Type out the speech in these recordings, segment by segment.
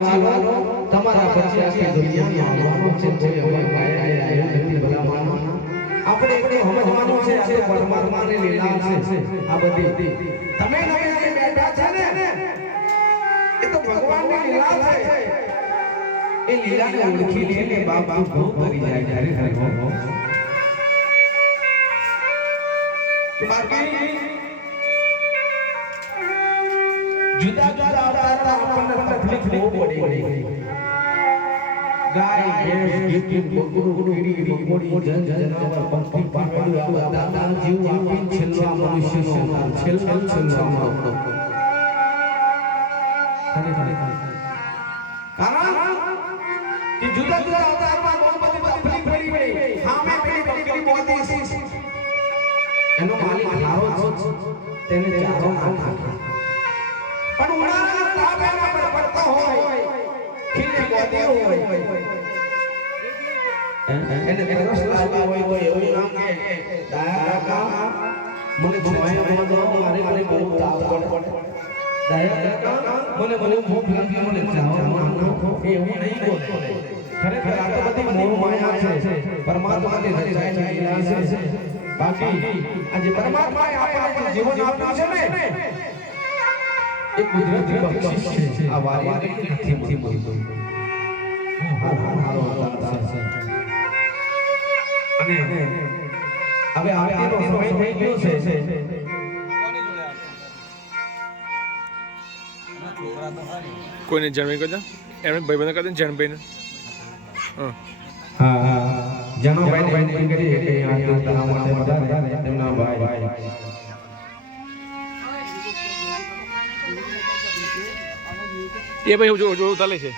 જીવાનો તમારા પછી આખી દુનિયામાં આવવાનો છે કોઈ હવે કાયા આવ્યો નથી ભલા માનવાના આપણે એકદમ સમજવાનું છે આ તો પરમાત્માની લીલા છે આ બધી તમે નવે બેઠા છે ને એ તો ભગવાનની લીલા છે એ લીલાને ઓળખી લઈને બાપ બહુ કરી જાય ત્યારે ખરેખર બાકી जुदा जुदा अवतार આપણને તકલીફ બહુ પડી ગાય ભેંસ ગીત બકરું કીડી મકોડી જનાવર પંખી પાંદડું આ બધા જીવ આપીને છેલ્લો મનુષ્યનો અવતાર છેલ્લો આપણો કારણ કે જુદા જુદા અવતારમાં બહુ બધી તકલીફ પડી સામે પેલી બકરી મોતી એનો માલિક લારો તેને ચારો નાખે પણ ઉનાળાના તાપ એના પર પડતો હોય ખીલે ગોદી હોય એને તરસ લાગી હોય તો એવું માંગે દયા કાકા મને છોયા દો મારે બહુ તાપ પડે દયા કાકા મને ભૂખ લાગી મને ચાવવા નાખો એવું નહીં બોલે ખરેખર આ તો બધી મોહ માયા છે પરમાત્માની રચાયેલી લીલા છે બાકી આજે પરમાત્માએ આપણને જીવન આપ્યું છે ને एक कुदरती बख्शिश है आ वारी નથી મળતું હારો અવતાર છે અને હવે આરતીનો સમય થઈ ગયો છે કોઈને જન્મે કદા એમને ભાઈબંધ કદા જન્મભાઈને હા જનોભાઈને કરી કે આ તારા માટે બધા તેમના ભાઈ એ ભાઈ જો ચાલે છે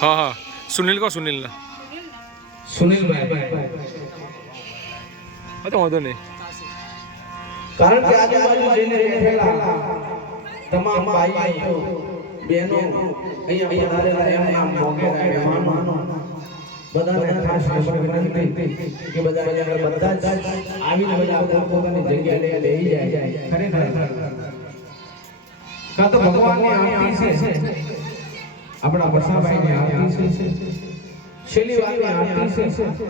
હા હા સુનિલ કો સુનિલ ના સુનિલભાઈ હા તો વાંધો નહીં કારણ કે આજુબાજુ જઈને બેઠેલા તમામ ભાઈઓ બહેનો અહીંયા પધારેલા એમના મોગેરા મહેમાનો બધાને ખાસ વિનંતી કે બધા જ આવીને બધા પોતાની જગ્યા લઈ જાય ખરેખર કાં તો ભગવાનની આરતી છે આપણા વસાભાઈની આરતી છે છેલ્લી વારની આરતી છે